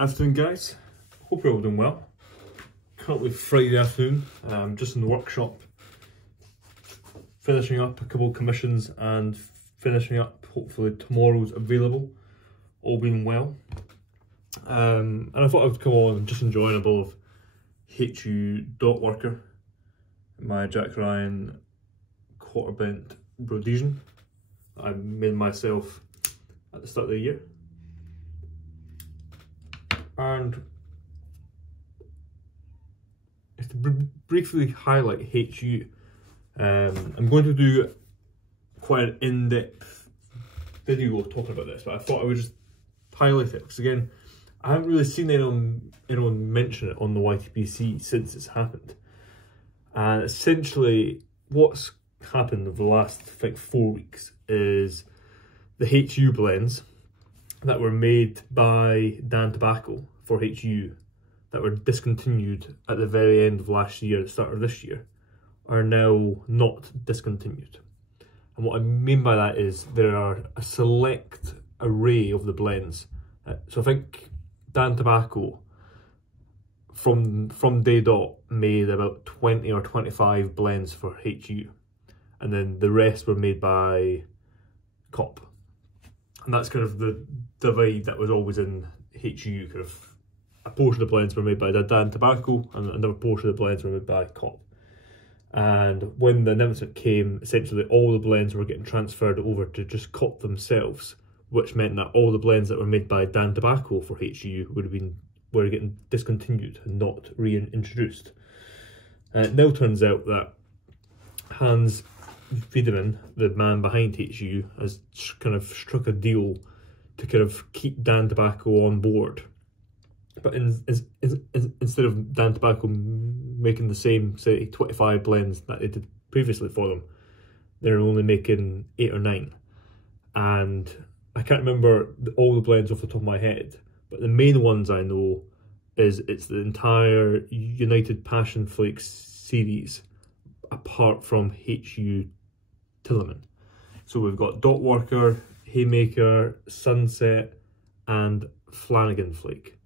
Afternoon guys, hope you're all doing well. Currently Friday afternoon, just in the workshop, finishing up a couple of commissions and finishing up hopefully tomorrow's available, all being well. And I thought I would come on and just enjoy a bit of HU dot worker, my Jack Ryan quarter bent Rhodesian I made myself at the start of the year. And to briefly highlight HU, I'm going to do quite an in-depth video talking about this, but I thought I would just highlight it because again, I haven't really seen anyone mention it on the YTPC since it's happened. And essentially what's happened over the last, I think, 4 weeks is the HU blends that were made by Dan Tobacco for HU that were discontinued at the very end of last year, the start of this year, are now not discontinued. And what I mean by that is there are a select array of the blends. So I think Dan Tobacco from day dot made about 20 or 25 blends for HU, and then the rest were made by COP. And that's kind of the divide that was always in HU. Kind of a portion of the blends were made by Dan Tobacco and another portion of the blends were made by COP. And when the announcement came, essentially all the blends were getting transferred over to just COP themselves, which meant that all the blends that were made by Dan Tobacco for HU were getting discontinued and not reintroduced. And it now turns out that Hans Wiedemann, the man behind HU, has kind of struck a deal to kind of keep Dan Tobacco on board. But instead of Dan Tobacco making the same, say, 25 blends that they did previously for them, they're only making 8 or 9. And I can't remember all the blends off the top of my head, but the main ones I know is it's the entire United Passion Flakes series apart from HU Tilleman. So we've got Dot Worker, Haymaker, Sunset and Flanagan Flake.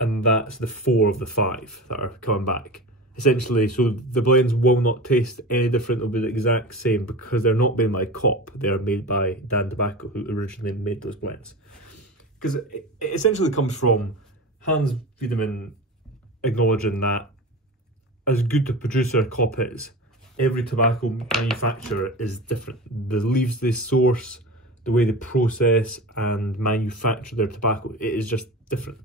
And that's the 4 of the 5 that are coming back. Essentially, so the blends will not taste any different, they'll be the exact same because they're not made by COP, they are made by Dan Tobacco, who originally made those blends. Because it essentially comes from Hans Wiedemann acknowledging that as good a producer COP is, every tobacco manufacturer is different. The leaves they source, the way they process and manufacture their tobacco, it is just different.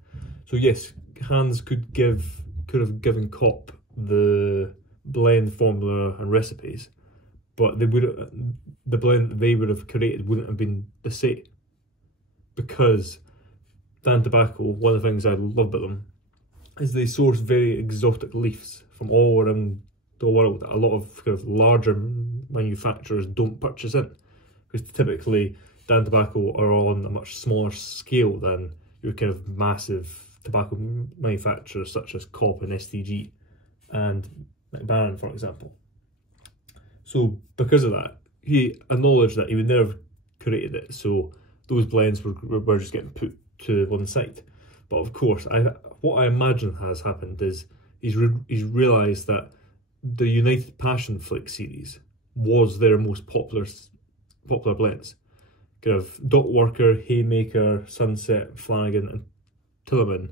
So yes, Hans could have given COP the blend formula and recipes, but the blend that they would have created wouldn't have been the same. Because Dan Tobacco, one of the things I love about them is they source very exotic leaves from all around the world that a lot of kind of larger manufacturers don't purchase in, because typically Dan Tobacco are on a much smaller scale than your kind of massive tobacco manufacturers such as COP and STG and McBaron, for example. So because of that, he acknowledged that he would never have created it, so those blends were just getting put to one side. But of course, what I imagine has happened is he's realised that the United Passion Flake series was their most popular blends. Kind of Dot Worker, Haymaker, Sunset, Flanagan and Tilleman,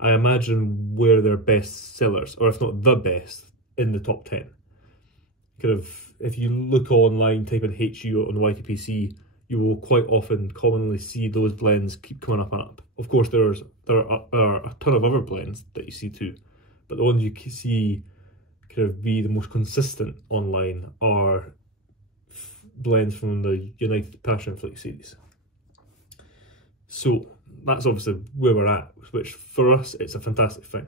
I imagine were their best sellers, or if not the best, in the top 10. Kind of, if you look online, type in HU on the YTPC, you will quite often commonly see those blends keep coming up and up. Of course, there are a ton of other blends that you see too, but the ones you see kind of be the most consistent online are blends from the United Passion Flake series. So that's obviously where we're at, which for us it's a fantastic thing.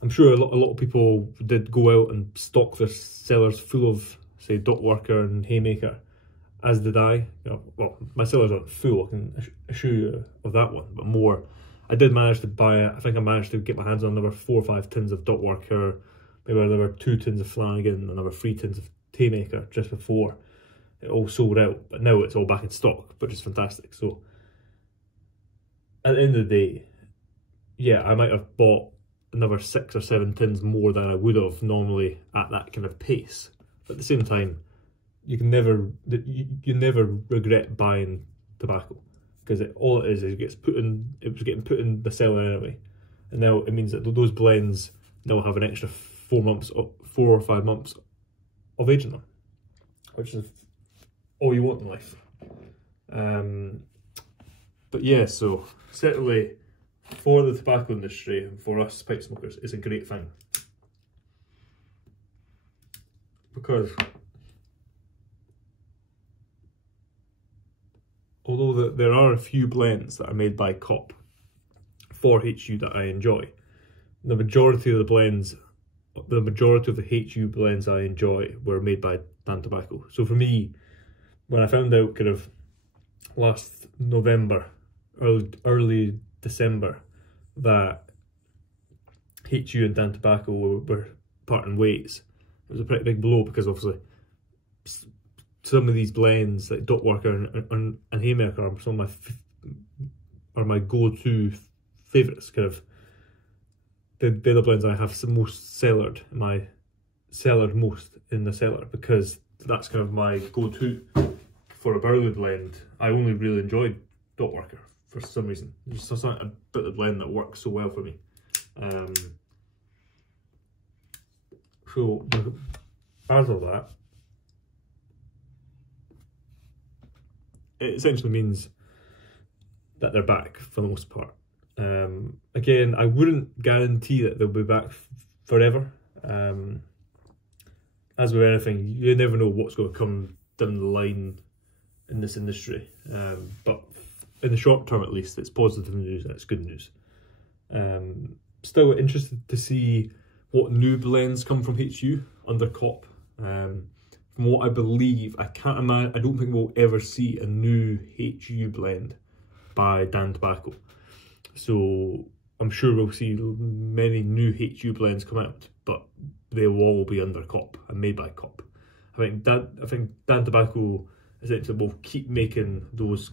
I'm sure a lot of people did go out and stock their cellars full of, say, Dot Worker and Haymaker, as did I. You know, well, my cellars aren't full, I can assure you of that one, but more. I did manage to buy, I think I managed to get my hands on another 4 or 5 tins of Dot Worker, maybe another 2 tins of Flanagan, another 3 tins of Haymaker just before it all sold out. But now it's all back in stock, which is fantastic. So at the end of the day, yeah, I might have bought another 6 or 7 tins more than I would have normally at that kind of pace. But at the same time, you never regret buying tobacco, because all it is it was getting put in the cellar anyway, and now it means that those blends now have an extra 4 or 5 months of age in them, which is all you want in life. But yeah, so certainly for the tobacco industry and for us pipe smokers, it's a great thing, because although there are a few blends that are made by COP for HU that I enjoy, the majority of the HU blends I enjoy were made by Dan Tobacco. So for me, when I found out kind of last November, early December, that HU and Dan Tobacco were parting ways, it was a pretty big blow, because obviously some of these blends like Dot Worker and Haymaker are some of my go-to favourites. Kind of they're the blends I have most cellared most in the cellar, because that's kind of my go-to for a barley blend. I only really enjoyed Dot Worker for some reason. There's just something about the blend that works so well for me. So as of that, it essentially means that they're back for the most part. Again, I wouldn't guarantee that they'll be back forever. As with anything, you never know what's going to come down the line in this industry. But in the short term, at least, it's positive news and it's good news. Still interested to see what new blends come from HU under COP. From what I believe, I don't think we'll ever see a new HU blend by Dan Tobacco. So I'm sure we'll see many new HU blends come out, but they will all be under COP and made by COP. I think Dan Tobacco essentially will keep making those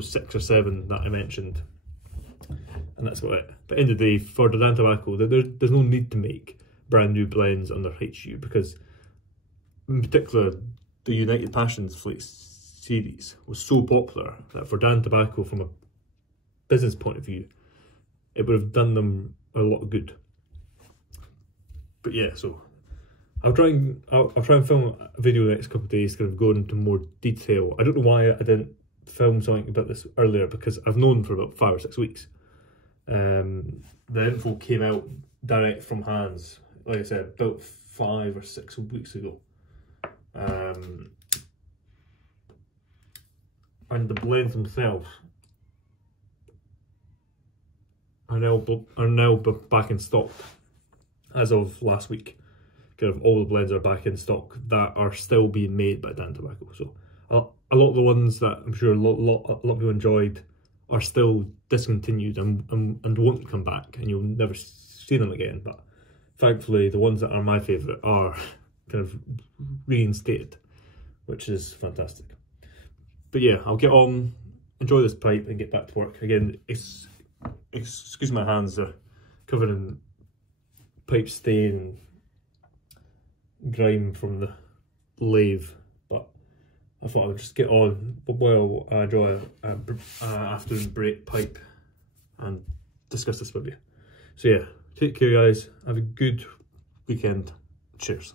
6 or 7 that I mentioned, and that's about it. But at the end of the day, for the Dan Tobacco, there's no need to make brand new blends under HU, because in particular, the United Passions Flakes series was so popular that for Dan Tobacco, from a business point of view, it would have done them a lot of good. But yeah, so I'll try and film a video in the next couple of days, kind of going into more detail. I don't know why I didn't film something about this earlier, because I've known for about 5 or 6 weeks. The info came out direct from Hans, like I said, about 5 or 6 weeks ago. And the blends themselves are now back in stock as of last week. Kind of all the blends are back in stock that are still being made by Dan Tobacco. So a lot of the ones that I'm sure a lot of people enjoyed are still discontinued and won't come back, and you'll never see them again. But thankfully, the ones that are my favourite are kind of reinstated, which is fantastic. But yeah, I'll get on, enjoy this pipe and get back to work. Again, excuse my hands, they're covered in pipe stain and grime from the lathe, but I thought I would just get on while I enjoy an afternoon break pipe and discuss this with you. So yeah, take care guys, have a good weekend, cheers.